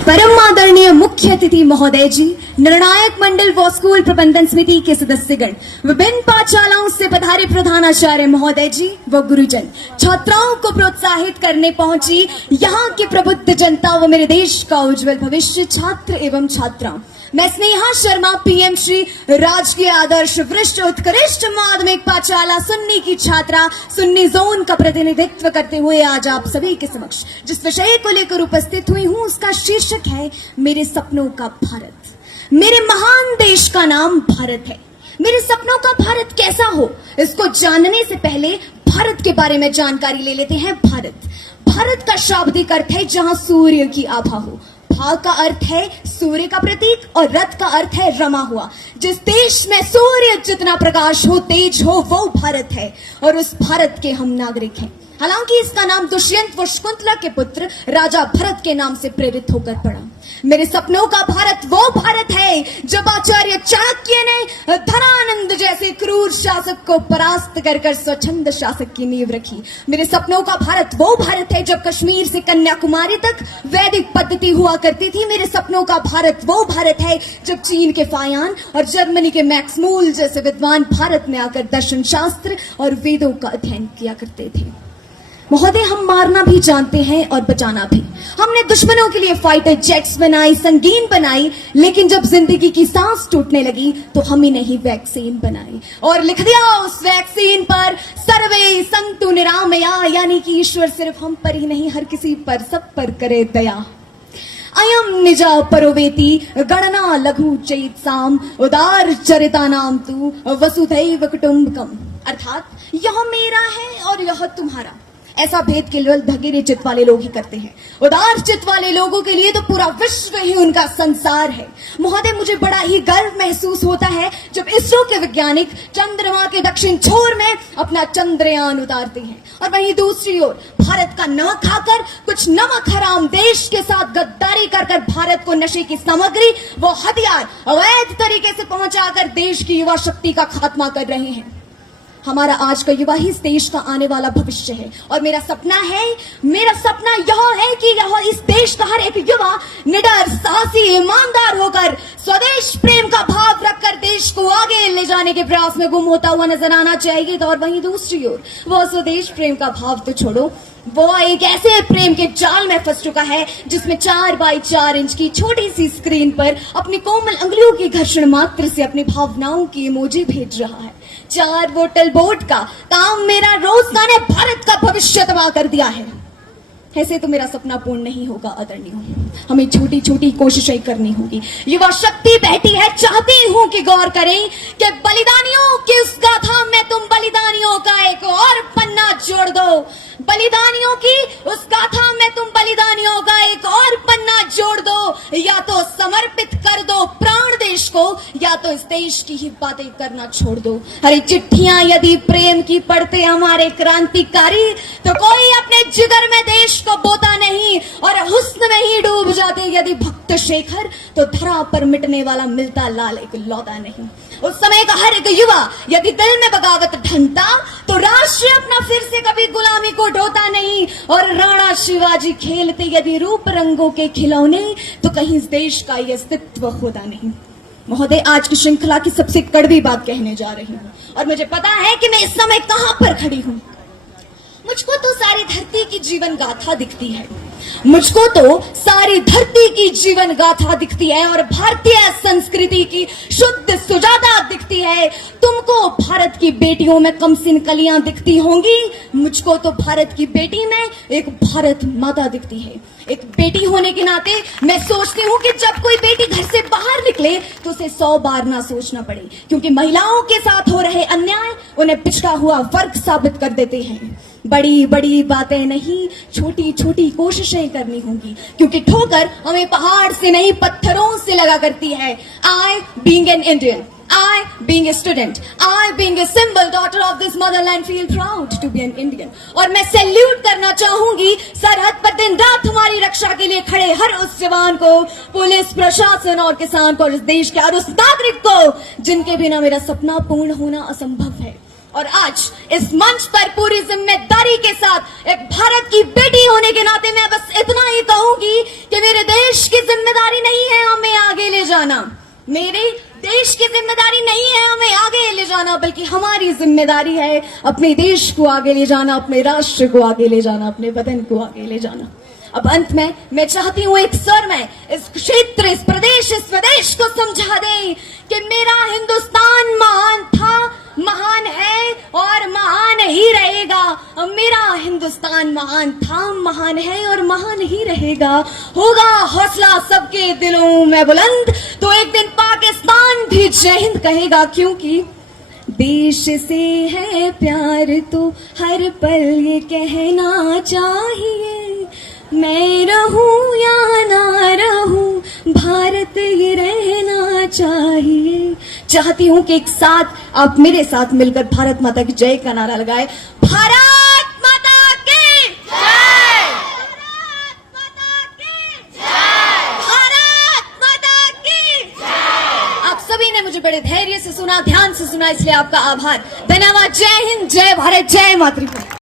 परम आदरणीय मुख्य अतिथि महोदय जी, निर्णायक मंडल व स्कूल प्रबंधन समिति के सदस्यगण, विभिन्न पाठशालाओं से पधारे प्रधानाचार्य महोदय जी व गुरुजन, छात्राओं को प्रोत्साहित करने पहुंची यहाँ की प्रबुद्ध जनता व मेरे देश का उज्जवल भविष्य छात्र एवं छात्राओं, मैं स्नेहा शर्मा पीएम श्री राजकीय आदर्श वरिष्ठ उत्कृष्ट माध्यमिक पाठशाला सुन्नी की छात्रा सुन्नी जोन का प्रतिनिधित्व करते हुए आज आप सभी के समक्ष जिस विषय को लेकर उपस्थित हुई हूँ उसका शीर्षक है मेरे सपनों का भारत। मेरे महान देश का नाम भारत है। मेरे सपनों का भारत कैसा हो, इसको जानने से पहले भारत के बारे में जानकारी ले लेते हैं। भारत का शाब्दिक अर्थ है जहां सूर्य की आभा हो। भा का अर्थ है सूर्य का प्रतीक और रथ का अर्थ है रमा हुआ। जिस देश में सूर्य जितना प्रकाश हो, तेज हो, वो भारत है और उस भारत के हम नागरिक हैं। हालांकि इसका नाम दुष्यंत व शकुंतला के पुत्र राजा भरत के नाम से प्रेरित होकर पड़ा। मेरे सपनों का भारत वो भारत है जब आचार्य चाणक्य ने धनानंद जैसे क्रूर शासक को परास्त कर स्वच्छंद शासक की नींव रखी। मेरे सपनों का भारत वो भारत है जब कश्मीर से कन्याकुमारी तक वैदिक पद्धति हुआ करती थी। मेरे सपनों का भारत वो भारत है जब चीन के फायान और जर्मनी के मैक्स मूल जैसे विद्वान भारत में आकर दर्शन शास्त्र और वेदों का अध्ययन किया करते थे। महोदय, हम मारना भी जानते हैं और बचाना भी। हमने दुश्मनों के लिए फाइटर जेट्स बनाई, संगीन बनाई, लेकिन जब जिंदगी की सांस टूटने लगी तो हम ही नहीं वैक्सीन बनाई और लिख दिया उस वैक्सीन पर सर्वे संतु निरामया, यानी कि ईश्वर सिर्फ हम पर ही नहीं हर किसी पर, सब पर करे दया। अयम निजा परोवेति गणना लघु चैत्साम उदार चरिता नाम तू वसुधैव कुटुंबकम, अर्थात यह मेरा है और यह तुम्हारा। ऐसा भेद केवल धगेरे चित्त वाले लोग ही करते हैं। उदार चित्त वाले लोगों के लिए तो पूरा विश्व ही उनका संसार है। महोदय, मुझे बड़ा ही गर्व महसूस होता है जब इसरो के वैज्ञानिक चंद्रमा के दक्षिण छोर में अपना चंद्रयान उतारते हैं और वहीं दूसरी ओर भारत का न खाकर कुछ नमक हराम देश के साथ गद्दारी कर भारत को नशे की सामग्री वो हथियार अवैध तरीके से पहुंचाकर देश की युवा शक्ति का खात्मा कर रहे हैं। हमारा आज का युवा ही इस देश का आने वाला भविष्य है और मेरा सपना यह है कि यह इस देश का हर एक युवा निडर, साहसी, ईमानदार होकर स्वदेश प्रेम का भाव रखकर देश को आगे ले जाने के प्रयास में गुम होता हुआ नजर आना चाहिए। तो और वहीं दूसरी ओर वह स्वदेश प्रेम का भाव तो छोड़ो, वो एक ऐसे प्रेम के जाल में फंस चुका है जिसमें 4 बाई 4 इंच की छोटी सी स्क्रीन पर अपनी कोमल अंगुलियों की घर्षण मात्र से अपनी भावनाओं की इमोजी भेज रहा है। 4 बोतल बोट का काम मेरा रोजगार ने भारत का भविष्य तबाह कर दिया है। ऐसे तो मेरा सपना पूर्ण नहीं होगा आदरणीय, हमें छोटी छोटी कोशिशें करनी होगी। युवा शक्ति बहती है, चाहती हूँ कि गौर करें कि बलिदानियों की उस गाथा में तुम बलिदानियों का एक और पन्ना जोड़ दो। बलिदानियों की उस गाथा में तुम बलिदानियों का एक और पन्ना जोड़ दो, या तो समर्पित कर दो प्राण देश को या तो इस देश की ही बातें करना छोड़ दो। अरे चिट्ठियां यदि प्रेम की पढ़ते हमारे क्रांतिकारी तो कोई अपने जिगर में देश को बोता नहीं और हुस्न में ही डूब जाते यदि भक्त शेखर, तो धरा पर मिटने वाला मिलता लाल एक लौता नहीं। उस समय का हर एक युवा यदि दिल में बगावत ढंगता तो राष्ट्र अपना फिर से कभी गुलामी को ढोता नहीं और राणा शिवाजी खेलते यदि रूप रंगों के खिलौने तो कहीं इस देश का ये अस्तित्व होता नहीं। महोदय, आज की श्रृंखला की सबसे कड़वी बात कहने जा रही हूँ और मुझे पता है कि मैं इस समय कहां पर खड़ी हूँ। मुझको तो सारी धरती की जीवन गाथा दिखती है, मुझको तो सारी धरती की जीवन गाथा दिखती है और भारतीय संस्कृति की शुद्ध सुजाता दिखती है। तुमको भारत की बेटियों में कमसिन कलियां दिखती होंगी, मुझको तो भारत की बेटी में एक भारत माता दिखती है। एक बेटी होने के नाते मैं सोचती हूँ कि जब कोई बेटी घर से बाहर निकले तो उसे 100 बार ना सोचना पड़े, क्योंकि महिलाओं के साथ हो रहे अन्याय उन्हें पिछड़ा हुआ वर्ग साबित कर देते हैं। बड़ी बड़ी बातें नहीं, छोटी छोटी कोशिशें करनी होंगी, क्योंकि ठोकर हमें पहाड़ से नहीं पत्थरों से लगा करती है। I being an Indian, I being a student, I being a symbol daughter of this motherland feel proud to be an Indian। और मैं सैल्यूट करना चाहूंगी सरहद पर दिन रात हमारी रक्षा के लिए खड़े हर उस जवान को, पुलिस प्रशासन और किसान को और इस देश के हर उस नागरिक को जिनके बिना मेरा सपना पूर्ण होना असंभव है। और आज इस मंच पर पूरी जिम्मेदारी के साथ एक भारत की बेटी होने के नाते मैं बस इतना ही कहूंगी कि मेरे देश की मेरे देश की जिम्मेदारी नहीं है हमें आगे ले जाना, बल्कि हमारी जिम्मेदारी है अपने देश को आगे ले जाना, अपने राष्ट्र को आगे ले जाना, अपने वतन को आगे ले जाना। अब अंत में मैं चाहती हूं एक स्वर में इस क्षेत्र, इस प्रदेश, इस स्वदेश को समझा दें कि मेरा हिंदुस्तान महान था, महान है और महान ही रहेगा। मेरा हिंदुस्तान महान था, महान है और महान ही रहेगा। होगा हौसला सबके दिलों में बुलंद तो एक दिन पाकिस्तान भी जय हिंद कहेगा, क्योंकि देश से है प्यार तो हर पल ये कहना चाहिए, मैं रहूं या ना रहूं भारत ये रहना चाहिए। चाहती हूं कि एक साथ आप मेरे साथ मिलकर भारत माता की जय का नारा लगाए। भारत माता की जय, भारत माता की जय, भारत माता की जय। आप सभी ने मुझे बड़े धैर्य से सुना, ध्यान से सुना, इसलिए आपका आभार, धन्यवाद। जय हिंद, जय भारत, जय मातृभूमि।